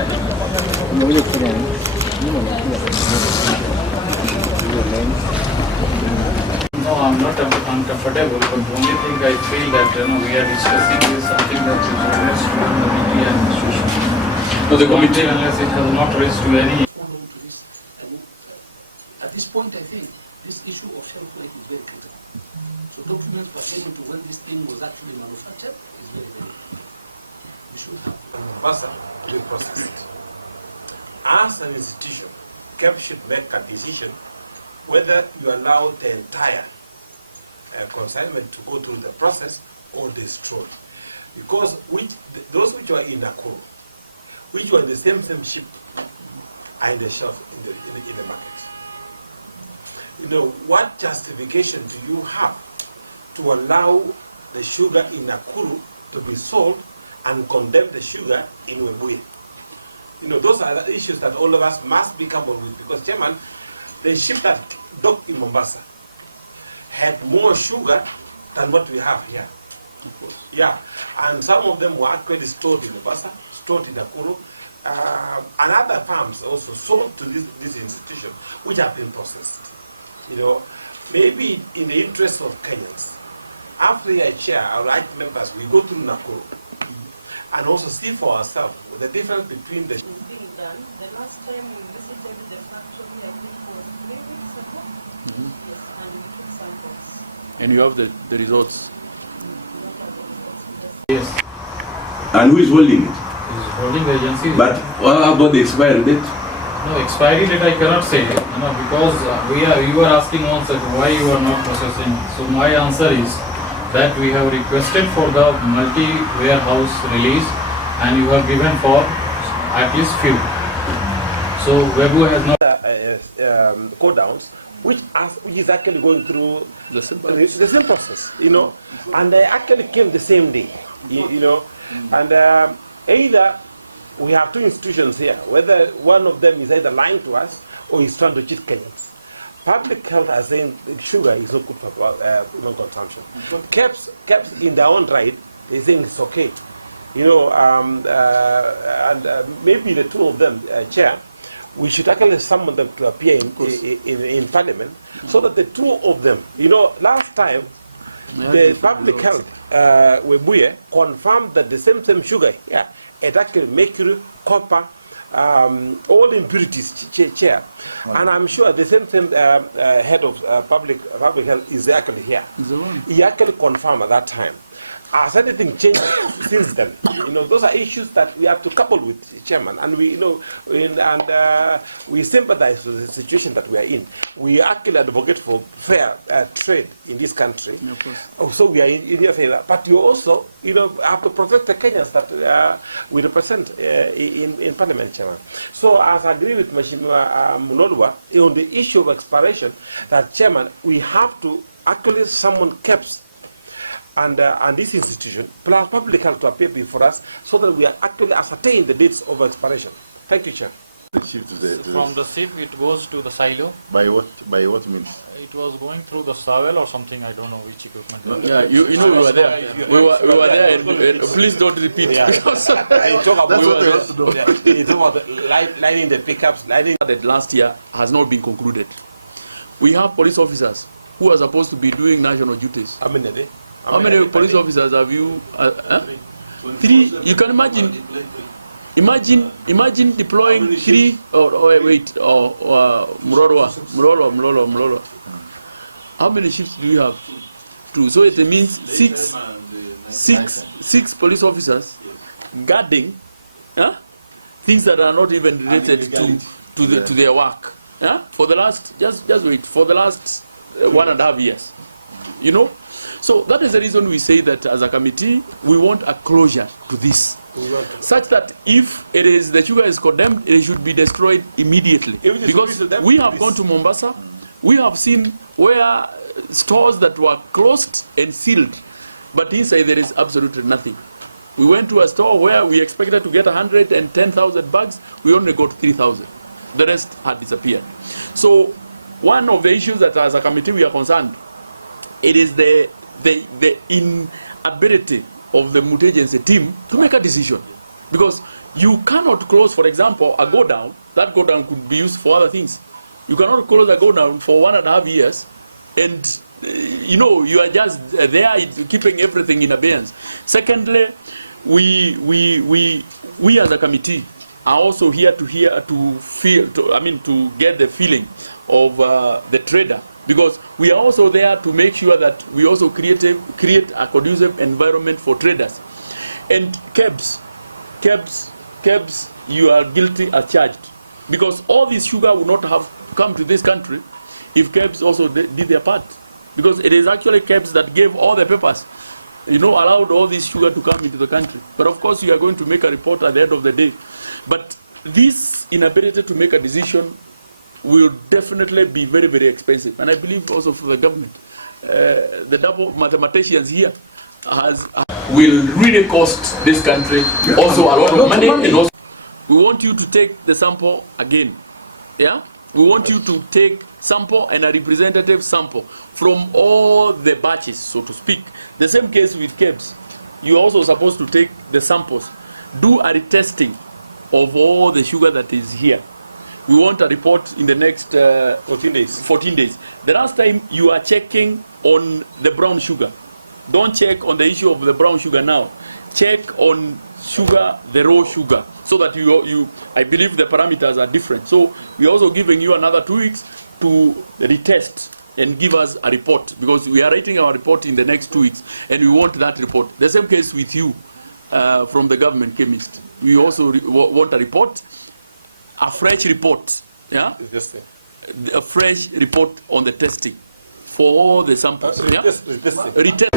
No, I'm not uncomfortable, but the only thing I feel that we are discussing is something that is raised to the media and institution. So the committee, unless it has not raised to any. At this point, I think this issue of shelf life is very critical. So document pertaining to when this thing was actually manufactured is very, very critical. We should have due process. As an institution, KEP should make a decision whether you allow the entire consignment to go through the process or destroy. Because those which were in Nakuru, which were in the same ship, are in the shelf in the market. You know, what justification do you have to allow the sugar in Nakuru to be sold and condemn the sugar in Webuye? You know, those are the issues that all of us must be coupled with, because, Chairman, the ship that docked in Mombasa had more sugar than what we have here. Yeah, and some of them were actually stored in Mombasa, stored in Nakuru, and other farms also sold to this institution, which have been processed. You know, maybe in the interest of Kenyans, after I chair, our right members, we go through Nakuru and also see for ourselves the difference between the. The last time we visited the factory, I think for 3 weeks ago, and we took samples. and you have the results. Yes, And who is holding it? is holding the agency. But what about the expiry date? No, expiry date I cannot say, because you are asking also why you are not processing. So my answer is that we have requested for the multi-warehouse release, and you have given for at least few. So Webu has not Go downs, which is actually going through the same process, you know, and they actually came the same day, you know, and either we have two institutions here, whether one of them is either lying to us or is trying to cheat Kenyans. Public health are saying sugar is not good for consumption. KEPS in their own right, they saying it's okay, you know, and maybe the two of them, Chair, we should actually summon them to appear in Parliament, so that the two of them, you know, last time the public health, Webuye, confirmed that the same sugar, yeah, it actually mercury, copper, all impurities, Chair. And I'm sure the same head of public health is actually here. He actually confirmed at that time. Has anything changed since then? You know, those are issues that we have to couple with, Chairman, and we, you know, we sympathize with the situation that we are in. We actually advocate for fair trade in this country. So we are in your favor, but you also, you know, have to protect the Kenyans that we represent in Parliament, Chairman. So as I agree with Mheshimiwa Mulodwa on the issue of expiration, that, Chairman, we have to actually summon KEPS and this institution, plus public health, to appear before us, so that we are actually ascertain the dates of expiration. Thank you, Chair. The ship from the ship it goes to the silo. By what means? It was going through the Savel or something, I don't know which equipment. Yeah, you know we were there. We were there, and please don't repeat. Because I talk about you talk about lining the pickups, lining. that last year has not been concluded. We have police officers who are supposed to be doing national duties. How many are they? How many police officers have you? 3. You can imagine. Imagine deploying 3 Murorwa. How many ships do you have? 2. So it means 6 police officers guarding things that are not even related to their work. For the last just wait, for the last 1.5 years. You know? So that is the reason we say that as a committee, we want a closure to this. Such that if it is the sugar is condemned, it should be destroyed immediately. Because we have gone to Mombasa, we have seen where stores that were closed and sealed, but inside there is absolutely nothing. We went to a store where we expected to get 110,000 bags, we only got 3,000. The rest had disappeared. So one of the issues that as a committee we are concerned, it is the inability of the multi-agency team to make a decision. Because you cannot close, for example, a go down. That go down could be used for other things. You cannot close a go down for 1.5 years, and you are just there keeping everything in abeyance. Secondly, we as a committee are also here to get the feeling of the trader, because we are also there to make sure that we also create a conducive environment for traders. And KEBS, you are guilty as charged, because all this sugar would not have come to this country if KEBS also did their part, because it is actually KEBS that gave all the papers, allowed all this sugar to come into the country. But of course, you are going to make a report at the end of the day. But this inability to make a decision will definitely be very, very expensive. And I believe also for the government, the double mathematicians here will really cost this country also a lot of money. And also, we want you to take the sample again. Yeah? We want you to take sample and a representative sample from all the batches, so to speak. The same case with KEBS. You're also supposed to take the samples, do a retesting of all the sugar that is here. We want a report in the next 14 days. 14 days. The last time you are checking on the brown sugar. Don't check on the issue of the brown sugar now. Check on sugar, the raw sugar, so that I believe the parameters are different. So we're also giving you another 2 weeks to retest and give us a report, because we are writing our report in the next 2 weeks, and we want that report. The same case with you from the government chemist. We also want a report, a fresh report, yeah? A fresh report on the testing for all the samples. Yeah? Retest.